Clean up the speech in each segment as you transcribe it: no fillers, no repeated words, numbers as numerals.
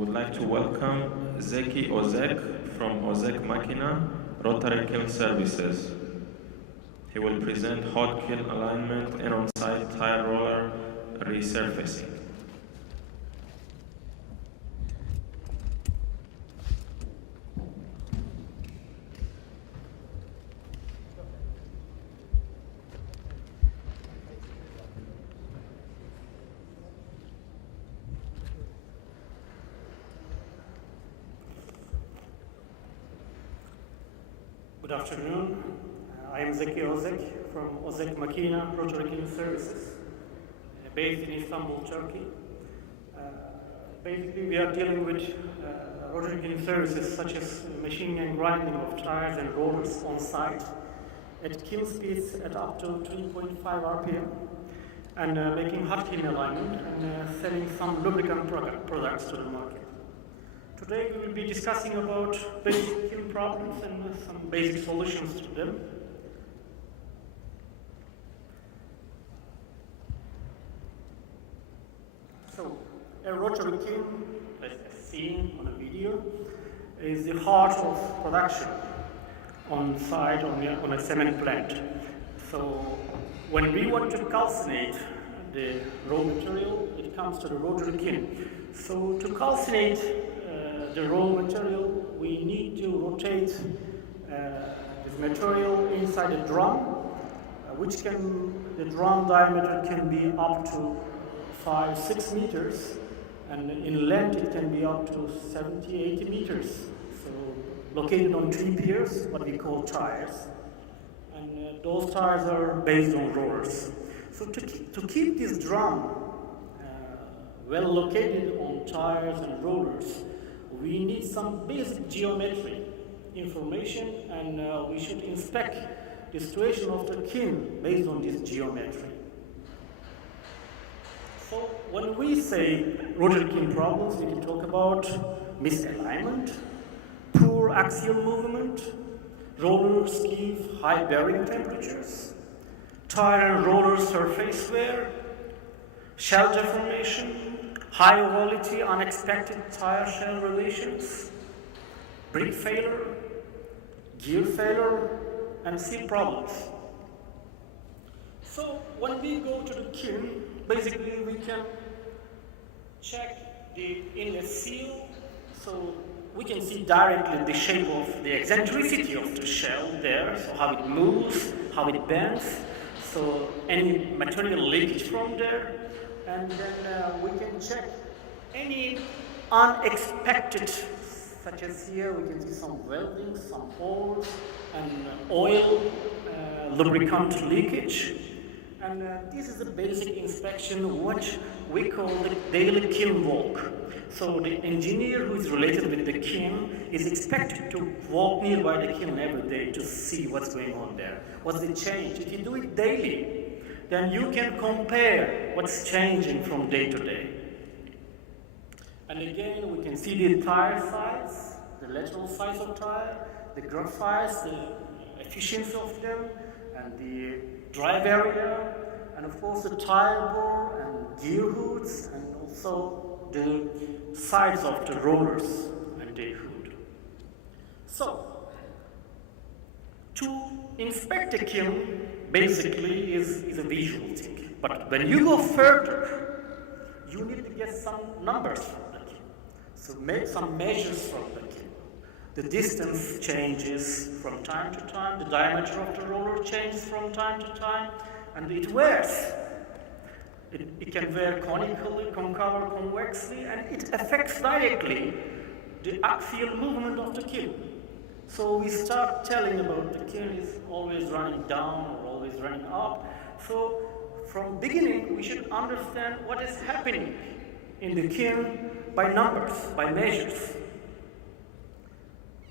I would like to welcome Zeki Ozek from Ozek Makina, Rotary Kiln Services. He will present hot kiln alignment and on-site tire roller resurfacing. Good afternoon. I am Zeki Ozek from Ozek Makina, Rotary Kiln Services, based in Istanbul, Turkey. Basically, we are dealing with Rotary Kiln services such as machining and grinding of tires and rollers on site at kiln speeds at up to 3.5 RPM and making hot kiln alignment and selling some lubricant products to the market. Today we will be discussing about basic kiln problems and some basic solutions to them. So, a rotary kiln, as seen on a video, is the heart of production on site on a cement plant. So, when we want to calcinate the raw material, it comes to the rotary kiln. So, to calcinate the raw material, we need to rotate this material inside a drum, the drum diameter can be up to 5-6 meters, and in length it can be up to 70-80 meters. So located on 3 piers, what we call tyres, and those tyres are based on rollers. So to keep this drum well located on tyres and rollers, we need some basic geometry information, and we should inspect the situation of the kiln based on this geometry. So when we say rotary kiln problems, we can talk about misalignment, poor axial movement, rollers give high bearing temperatures, tire and roller surface wear, shell deformation, high ovality, unexpected tire shell relations, brake failure, gear failure, and seal problems. So when we go to the kiln, basically we can check the inlet seal, so we can see directly the shape of the eccentricity of the shell there, so how it moves, how it bends, so any material leakage from there. And then we can check any unexpected, such as here we can see some welding, some holes, and oil, lubricant leakage. And this is the basic inspection, which we call the daily kiln walk. So the engineer who is related with the kiln is expected to walk nearby the kiln every day to see what's going on there. What's the change? If you do it daily, then you can compare what's changing from day to day. And again, we can see the tire size, the lateral size of tire, the growth size, the efficiency of them, and the drive area, and of course the tire bore and gear hoods, and also the size of the rollers and the hood. So, to inspect a kiln basically is a visual thing. But when you go further, you need to get some numbers from the kiln. So make some measures from the kiln. The distance changes from time to time, the diameter of the roller changes from time to time, and it wears. It can wear conically, concave, convexly, and it affects directly the axial movement of the kiln. So we start telling about the kiln is always running down or always running up. So from beginning, we should understand what is happening in the kiln by numbers, by measures.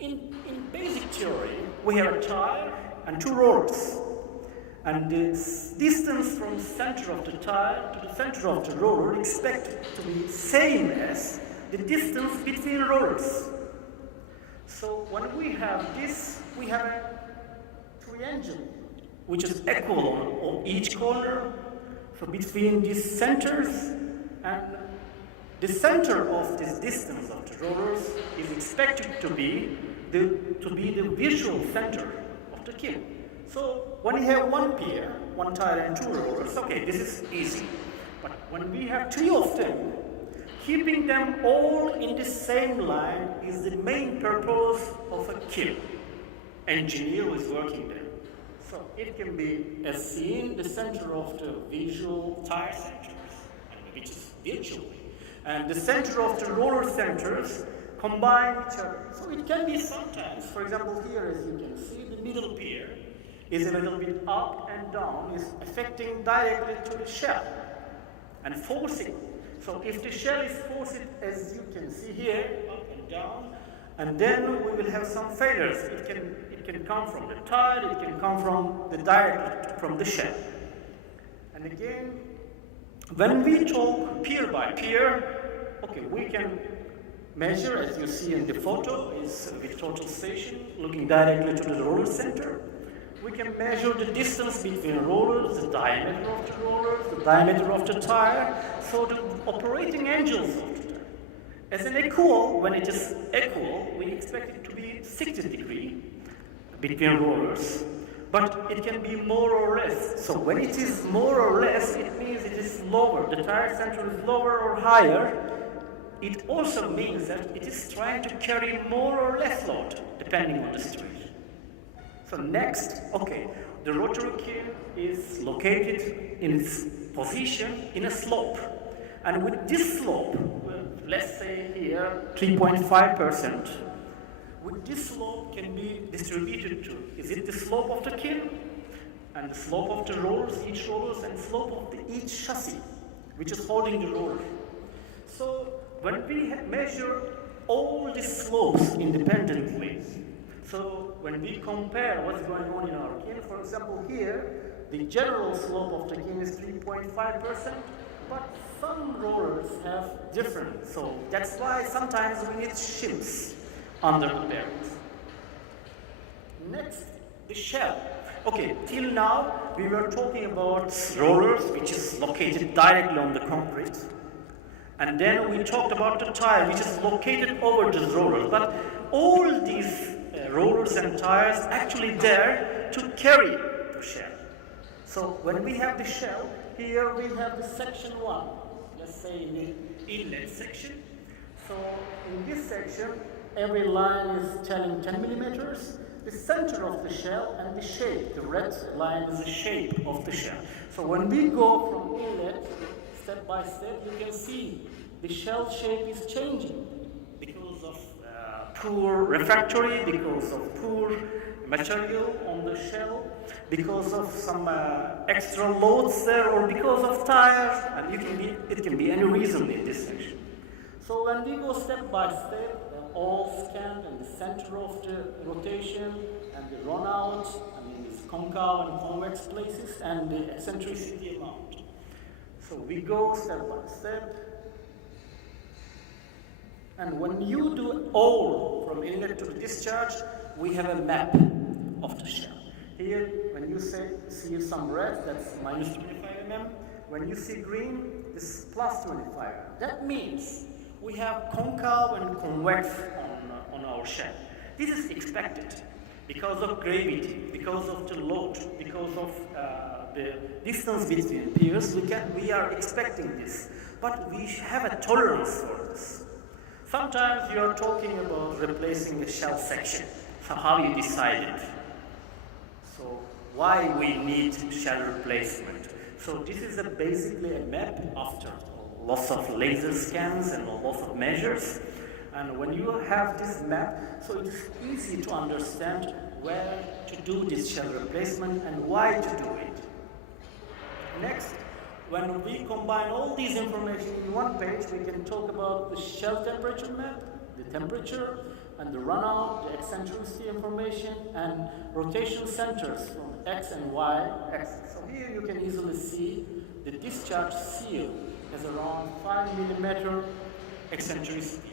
In basic theory, we have a tire and 2 rollers. And the distance from the center of the tire to the center of the roller is expected to be same as the distance between rollers. So when we have this, we have a triangle which is equal on each corner. So between these centers and The center of this distance of the rollers is expected to be the visual center of the kiln. So when you have one pier, one tyre and two rollers, okay, this is easy. But when we have three of them, keeping them all in the same line is the main purpose of a kiln. Engineer who is working there. So it can be, as seen, the center of the visual tyre centers, which is virtually. And the center of the roller centers combine each other. So it can be sometimes, for example, here as you can see, the middle pier is a little bit up and down, is affecting directly to the shell and forcing. So if the shell is forced, as you can see here, up and down, and then we will have some failures. It can come from the tyre, it can come from the direct from the shell. And again, when we talk pier by pier, okay, we can measure, as you see in the photo, is with total station looking directly to the roller center. We can measure the distance between rollers, the diameter of the rollers, the diameter of the tyre, so the operating angles of the tyre. As an equal, when it is equal, we expect it to be 60 degrees between rollers, but it can be more or less. So when it is more or less, it means it is lower. The tyre center is lower or higher. It also means that it is trying to carry more or less load, depending on the situation. So next, okay, the rotary kiln is located in its position in a slope. And with this slope, well, let's say here 3.5%, with this slope can be distributed to, is it the slope of the kiln? And the slope of the rollers, each rollers, and slope of each chassis, which is holding the roller. So when we measure all the slopes independently, so when we compare what's going on in our kiln, for example here, the general slope of the kiln is 3.5%, but some rollers have different, so that's why sometimes we need shims under the bearings. Next, the shell. Okay, till now we were talking about rollers, which is located directly on the concrete. And then we talked about the tyre, which is located over the rollers. But all these rollers and tyres actually there to carry the shell. So when we have the shell, here we have the section 1, let's say in the inlet section. So in this section, every line is telling 10 millimeters. The center of the shell and the shape, the red line is the shape of the shell. So when we go from inlet, step by step, you can see the shell shape is changing because of poor refractory, because of poor material on the shell, because of some extra loads there, or because of tires, and it can be any reason in this section. So when we go step by step, all scanned and the center of the rotation and the run out, I mean these concave and convex places and the eccentricity amount. So we go step by step. And when you do all from inlet to discharge, we have a map of the shell. Here, when you see some red, that's minus 25 mm. When you see green, this is plus 25. That means we have concave and convex on our shell. This is expected because of gravity, because of the load, because of the distance between piers. We are expecting this, but we have a tolerance for this. Sometimes you are talking about replacing a shell section. So how you decide it? So why we need shell replacement? So this is basically a map after lots of laser scans and lots of measures. And when you have this map, so it's easy to understand where to do this shell replacement and why to do it. Next, when we combine all these information in one page, we can talk about the shell temperature map, the temperature, and the runout, the eccentricity information, and rotation centers from X and Y axis. So here you can easily see the discharge seal has around 5 millimeter eccentricity.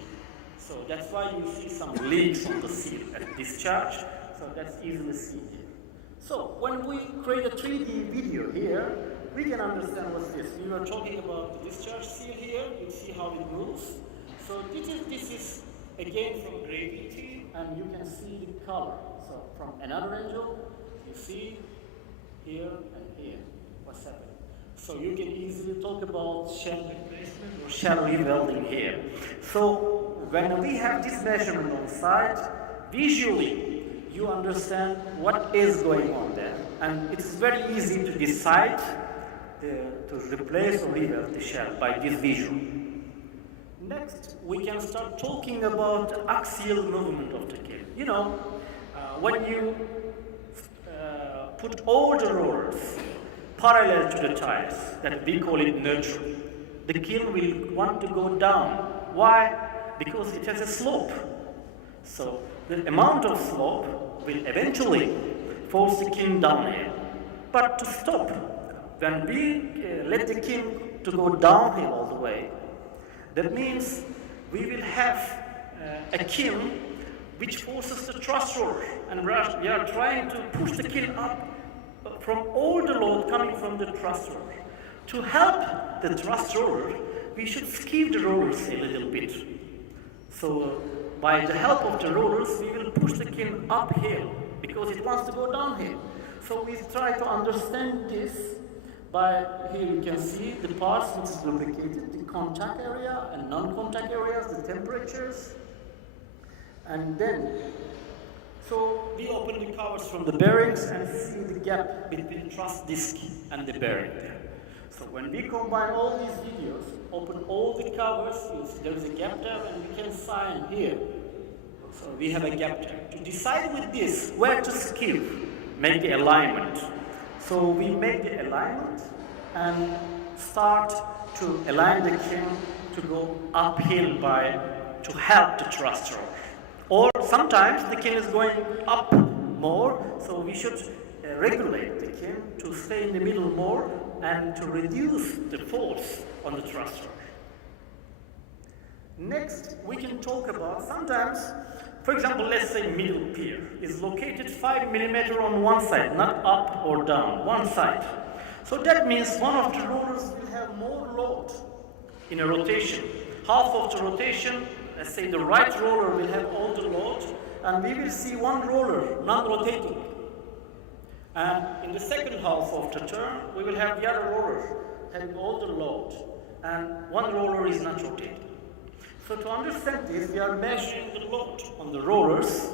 So that's why you see some leaks on the seal at discharge. So that's easily seen here. So when we create a 3D video here, we can understand what's this. We were talking about the discharge seal here. You see how it moves. So this is again from gravity, and you can see the color. So from another angle, you see here and here what's happening. So you can easily talk about shell replacement or shell rewelding here. So when we have this measurement on site, visually you understand what is going on there, and it's very easy to decide to replace or reweld the shell by this visual. Next, we can start talking about the axial movement of the kiln. You know, when you put all the rollers parallel to the tires, that we call it neutral, the kiln will want to go down. Why? Because it has a slope. So the amount of slope will eventually force the kiln downhill. But to stop, when we let the kiln to go downhill all the way, that means we will have a kiln which forces the thrust roller, and we are trying to push the kiln up from all the load coming from the thrust roller. To help the thrust roller, we should skew the rollers a little bit. So by the help of the rollers, we will push the kiln uphill because it wants to go downhill. So we try to understand this by, here you can see the parts which is lubricated, the contact area and non-contact areas, the temperatures. And then, so we open the covers from the bearings and see the gap between thrust disc and the bearing there. So when we combine all these videos, open all the covers, you see there is a gap there, and we can sign here. So we have a gap there. To decide with this where to skew, make the alignment. So we make the alignment and start to align the kiln to go uphill to help the thrust roller. Or sometimes the kiln is going up more, so we should regulate the kiln to stay in the middle more and to reduce the force on the thrust roller. Next, we can talk about sometimes, for example, let's say middle pier is located 5 millimeters on one side, not up or down, one side. So that means one of the rollers will have more load in a rotation. Half of the rotation, let's say the right roller will have all the load, and we will see one roller non-rotating. And in the second half of the turn, we will have the other roller having all the load, and one roller is not rotating. So to understand this, we are measuring the load on the rollers,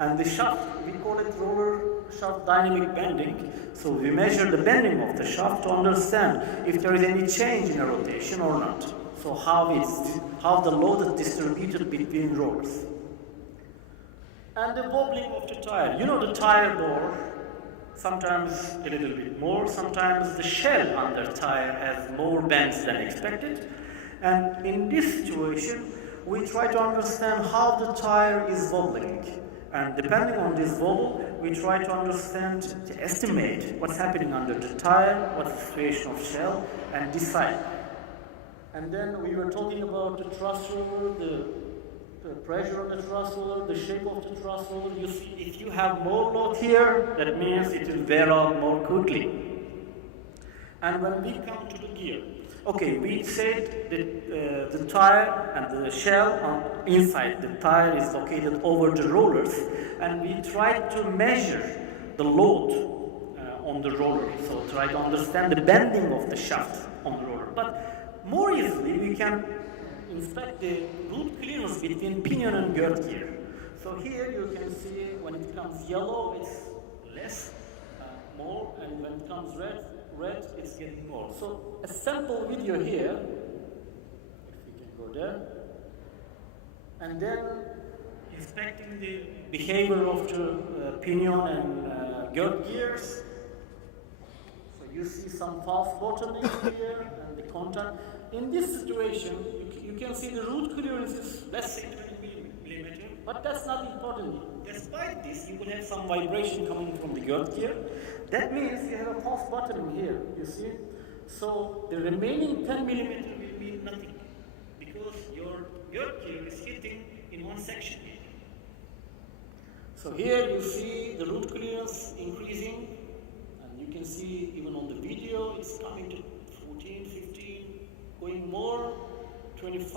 and the shaft, we call it roller shaft dynamic bending. So we measure the bending of the shaft to understand if there is any change in a rotation or not. So how the load is distributed between rollers. And the wobbling of the tire. You know the tire bore, sometimes a little bit more, sometimes the shell under tire has more bends than expected. And in this situation, we try to understand how the tire is wobbling. And depending on this wobble, we try to understand, to estimate what's happening under the tire, what's the situation of shell, and decide. And then we were talking about the thrust roller, the pressure on the thrust roller, the shape of the thrust roller. You see, if you have more load here, that means it will wear out more quickly. And when we come to the gear, okay, we said that the tire and the shell inside the tire is located over the rollers, and we try to measure the load on the roller, so try to understand the bending of the shaft on the roller. But more easily, we can inspect the root clearance between pinion and girth gear. So here you can see when it comes yellow, it's less, more, and when it comes red, it's getting more. So a sample video here, if we can go there, and then inspecting the behavior of the pinion and girth gears. So you see some false bottoming here and the contact. In this situation, you can see the root clearance is less than 20 millimeters, but that's not important. Despite this, you will have some vibration coming from the girth gear. That means you have a false bottoming here, you see? So the remaining 10 millimeters will be nothing, because your girth gear is hitting in one section. So here you see the root clearance increasing, and you can see even on the video, it's coming to 14, 15, going more, 25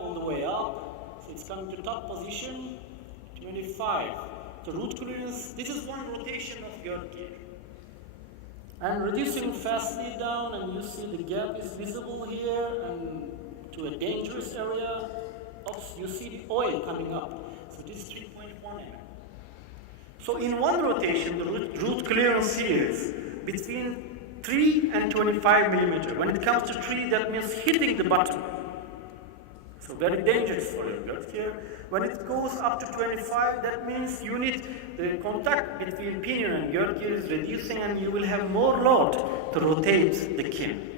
all the way up. So it's coming to top position, 25. The root clearance, this is one rotation of your gear. And reducing fastly down, and you see the gap is visible here, and to a dangerous area. Oops, you see the oil coming up. So this is 3.1 mm. So in one rotation, the root clearance here is between 3 and 25 millimeter. When it comes to 3, that means hitting the bottom. So very dangerous for your gut here. When it goes up to 25, that means you need the contact between pinion and girt gear is reducing, and you will have more load to rotate the kiln.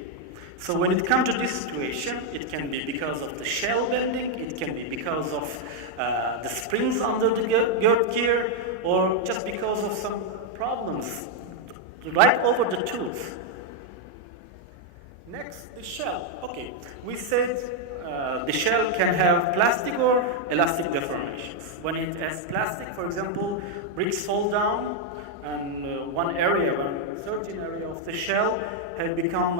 So when it comes to this situation, it can be because of the shell bending, it can be because of the springs under the girt gear, or just because of some problems right over the tooth. Next, the shell. Okay, we said the shell can have plastic or elastic deformations. When it has plastic, for example, bricks fall down, and one certain area of the shell had become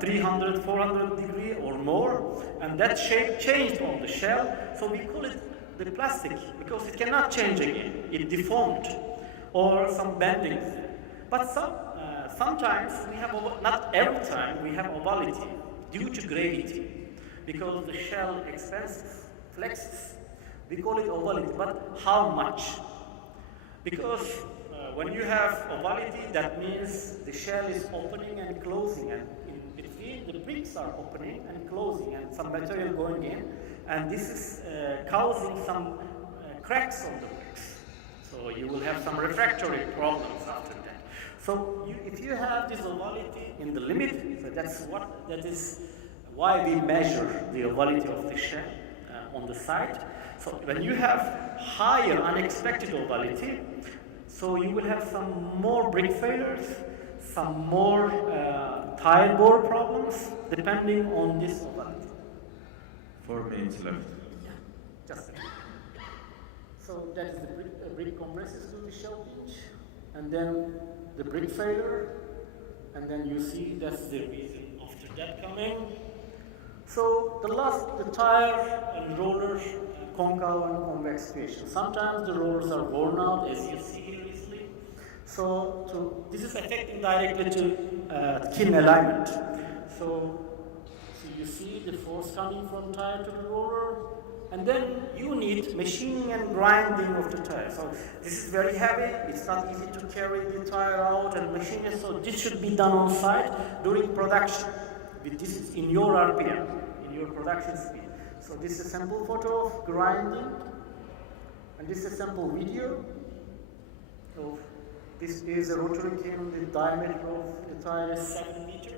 300, 400 degree or more, and that shape changed on the shell, so we call it the plastic, because it cannot change again, it deformed, or some bending. But sometimes we have, not every time, we have ovality due to gravity, because the shell expands, flexes. We call it ovality, but how much? Because when you have ovality, that means the shell is opening and closing, and in between the bricks are opening and closing, and some material going in, and this is causing some cracks on the bricks. So you will have some refractory problems after that. So if you have this ovality in the limit, so that is why we measure the ovality of the shell on the side. So when you have higher unexpected ovality, so you will have some more brick failures, some more tire bore problems, depending on this ovality. 4 minutes left. Yeah, just a minute. So that is the brick compresses to the shell pinch, and then the brick failure, and then you see that's the reason after that coming. So the tire and rollers, concave and convex situation. Sometimes the rollers are worn out, as you see here easily. So this is affecting directly to kiln alignment. So you see the force coming from tire to the roller, and then you need machining and grinding of the tire. So this is very heavy, it's not easy to carry the tire out and machine it, so this should be done on site during production. This is in your RPM, in your production speed. So this is a sample photo of grinding, and this is a sample video. So this is a rotary kiln, the diameter of the tire is 7 meters.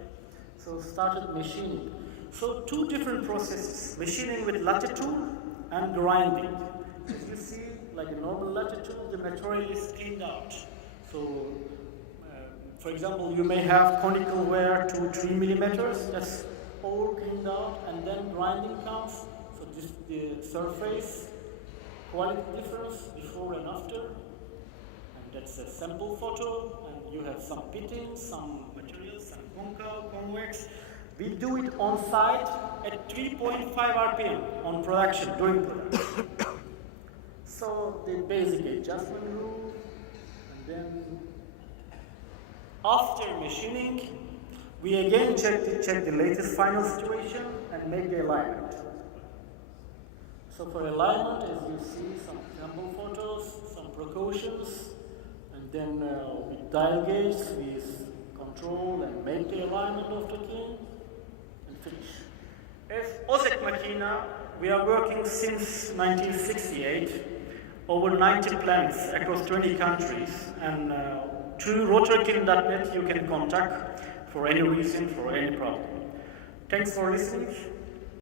So started machining. So two different processes, machining with latitude and grinding. As you see, like a normal latitude, the material is cleaned out. So, for example, you may have conical wear 2-3 millimeters, that's all cleaned out, and then grinding comes. So this the surface quality difference before and after, and that's a sample photo, and you have some pitting, some materials, some concave, convex. We do it on site at 3.5 RPM on production, during production. So the basic adjustment rule, and then after machining, we again check the latest final situation and make the alignment. So for alignment, as you see, some sample photos, some precautions, and then with dial gauge, we control and make the alignment of the kiln. Finish. As Ozek Makina, we are working since 1968, over 90 plants across 20 countries, and through rotarykiln.net you can contact for any reason, for any problem. Thanks for listening.